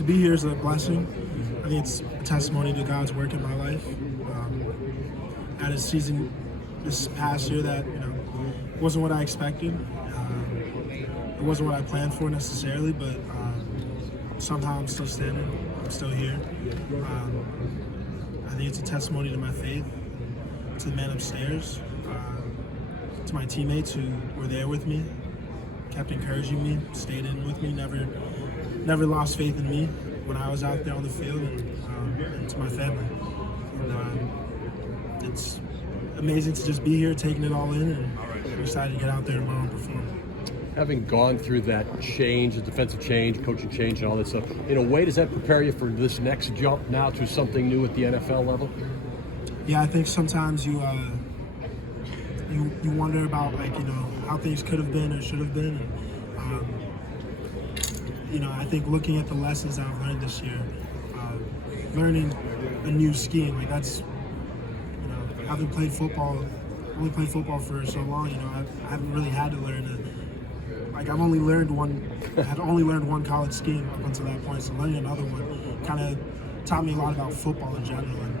to be here is a blessing. I think it's a testimony to God's work in my life. At a season this past year that wasn't what I expected. It wasn't what I planned for necessarily, but somehow I'm still standing. I'm still here. I think it's a testimony to my faith, to the man upstairs, to my teammates who were there with me, kept encouraging me, stayed in with me, never lost faith in me when I was out there on the field, and to my family. And it's amazing to just be here, taking it all in, and I'm excited to get out there tomorrow and perform. Having gone through that change, the defensive change, coaching change, and all that stuff, in a way, does that prepare you for this next jump now to something new at the NFL level? Yeah, I think sometimes you wonder about how things could have been or should have been. And, I think looking at the lessons I've learned this year, learning a new scheme, that's having played football, only played football for so long. I haven't really had to learn it. I've only learned one college scheme up until that point. So learning another one kind of taught me a lot about football in general, and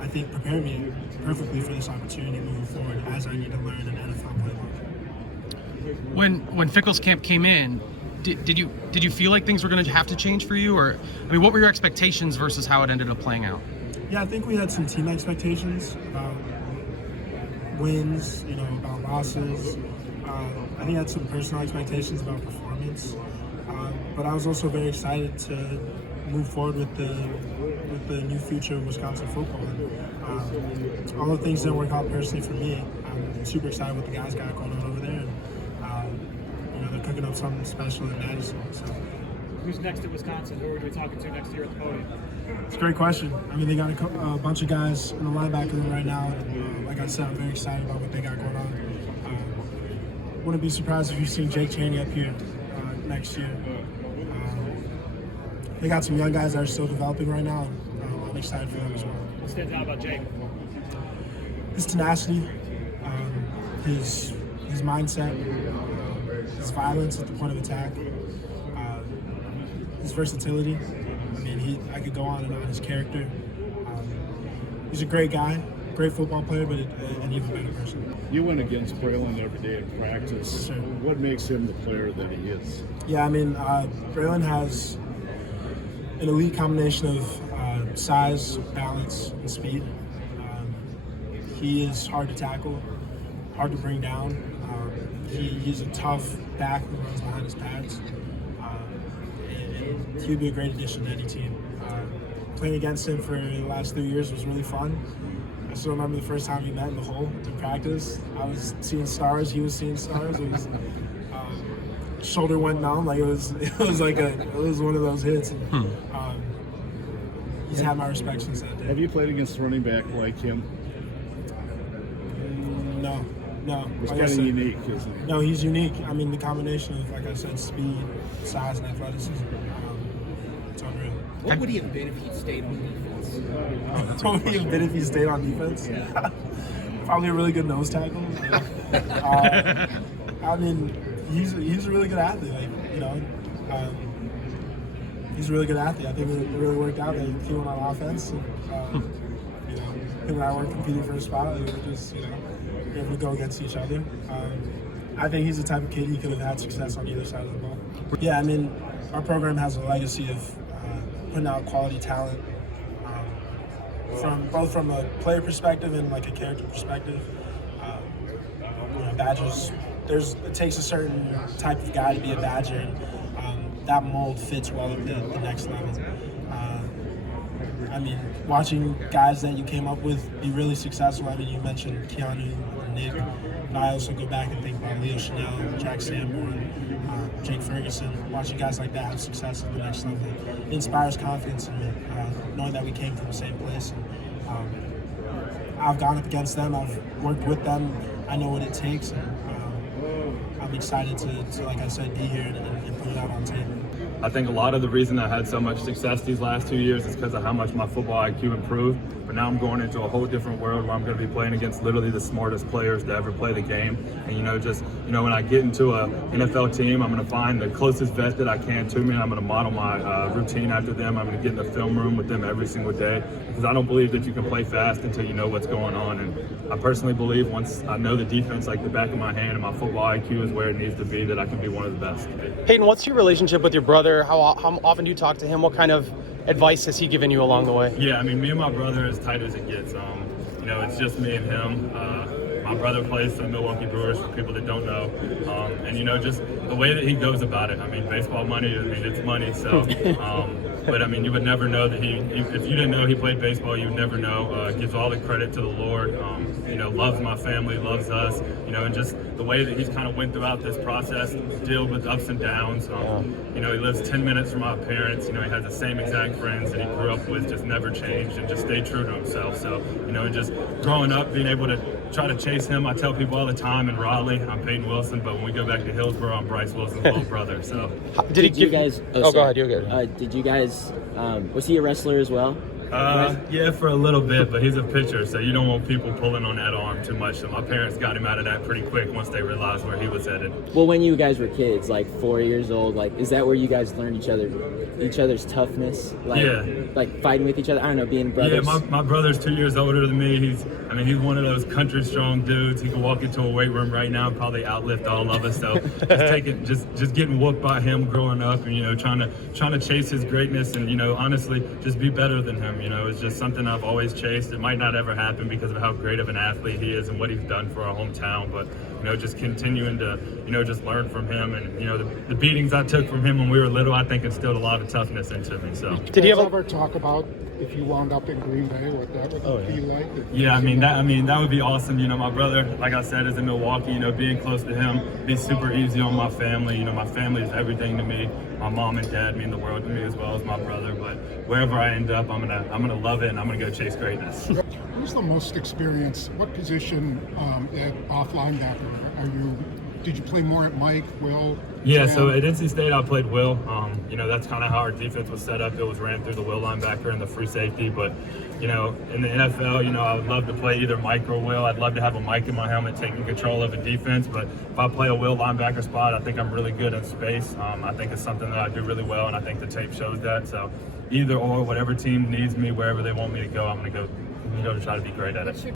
I think prepared me perfectly for this opportunity moving forward as I need to learn an NFL playbook. When Fickell's camp came in, did you feel like things were going to have to change for you, or what were your expectations versus how it ended up playing out? Yeah, I think we had some team expectations about wins, about losses. I think I had some personal expectations about performance, but I was also very excited to move forward with the new future of Wisconsin football. Although things didn't work out personally for me, I'm super excited what the guys got going on over there. And, they're cooking up something special in Madison. So. Who's next at Wisconsin? Who are we talking to next year at the podium? It's a great question. They got a bunch of guys in the linebacker room right now. And, like I said, I'm very excited about what they got going on. Wouldn't be surprised if you've seen Jake Chaney up here next year. They got some young guys that are still developing right now. I'm excited for them as well. What stands out about Jake? His tenacity, his mindset, his violence at the point of attack, his versatility. I could go on and on. His character. He's a great guy, great football player, but an even better person. You went against Braylon every day in practice. Sure. What makes him the player that he is? Yeah, Braylon has an elite combination of size, balance, and speed. He is hard to tackle, hard to bring down. He's a tough back who runs behind his pads. And he would be a great addition to any team. Playing against him for the last 3 years was really fun. I still remember the first time we met in the hole in practice. I was seeing stars, he was seeing stars. It was shoulder went numb, it was one of those hits. And, he's had my respect since that day. Have you played against a running back like him? No. It's kind of unique, isn't it? No, he's unique. The combination of, like I said, speed, size, and athleticism. It's unreal. What would he have been if he stayed on defense? What would he have been if he stayed on defense? Yeah. Probably a really good nose tackle. He's a really good athlete. He's a really good athlete. I think it really worked out. He went on offense. And, him and I weren't competing for a spot. We were just, able to go against each other. I think he's the type of kid he could have had success on either side of the ball. Yeah, our program has a legacy of putting out quality talent, from a player perspective and a character perspective. Badgers, it takes a certain type of guy to be a Badger, and that mold fits well at the next level. Watching guys that you came up with be really successful. You mentioned Keanu, Nick, but I also go back and think about Leo Chanel, Jack Sanborn, Jake Ferguson. Watching guys like that have success at the next level, it inspires confidence in me, knowing that we came from the same place. And, I've gone up against them, I've worked with them, I know what it takes, and I'm excited to, like I said, be here and put it out on tape. I think a lot of the reason I had so much success these last 2 years is because of how much my football IQ improved. But now I'm going into a whole different world where I'm going to be playing against literally the smartest players to ever play the game. And when I get into a NFL team, I'm going to find the closest vet that I can to me, and I'm going to model my routine after them. I'm going to get in the film room with them every single day, because I don't believe that you can play fast until you know what's going on. And I personally believe once I know the defense like the back of my hand and my football IQ is where it needs to be, that I can be one of the best. Payton, what's your relationship with your brother? How often do you talk to him? What kind of advice has he given you along the way? Yeah, I mean, me and my brother are as tight as it gets. It's just me and him. My brother plays for the Milwaukee Brewers, for people that don't know. Just the way that he goes about it. I mean, baseball money, it's money. So, but I mean, you would never know that if you didn't know he played baseball, you would never know. Gives all the credit to the Lord. Loves my family, loves us. And just the way that he's kind of went throughout this process, dealt with ups and downs. He lives 10 minutes from my parents. He has the same exact friends that he grew up with, just never changed and just stayed true to himself. So, just growing up, being able to try to chase him. I tell people all the time in Raleigh, I'm Payton Wilson, but when we go back to Hillsborough, I'm Bryse Wilson's little brother. So, Did you guys? Go ahead. You're good. Did you guys? Was he a wrestler as well? Yeah, for a little bit, but he's a pitcher, so you don't want people pulling on that arm too much. So my parents got him out of that pretty quick once they realized where he was headed. Well, when you guys were kids, like 4 years old, is that where you guys learned each other's toughness? Like fighting with each other. I don't know, being brothers. Yeah, my brother's 2 years older than me. He's one of those country strong dudes. He can walk into a weight room right now and probably outlift all of us. So just getting whooped by him growing up, and trying to chase his greatness, and honestly just be better than him. It's just something I've always chased. It might not ever happen because of how great of an athlete he is and what he's done for our hometown, but just continuing to just learn from him, and the beatings I took from him when we were little, I think instilled a lot of toughness into me. So did you ever talk about if you wound up in Green Bay, what that would be like? Yeah, that would be awesome. My brother, like I said, is in Milwaukee. Being close to him, be super easy on my family. My family is everything to me. My mom and dad mean the world to me, as well as my brother. But wherever I end up, I'm gonna love it, and I'm gonna go chase greatness. Who's the most experienced? What position at off linebacker are you? Did you play more at Mike, Will? Yeah, so at NC State I played Will. That's kind of how our defense was set up. It was ran through the Will linebacker and the free safety. But in the NFL, I would love to play either Mike or Will. I'd love to have a Mike in my helmet taking control of a defense. But if I play a Will linebacker spot, I think I'm really good in space. I think it's something that I do really well, and I think the tape shows that. So either or, whatever team needs me, wherever they want me to go, I'm gonna go to try to be great at it.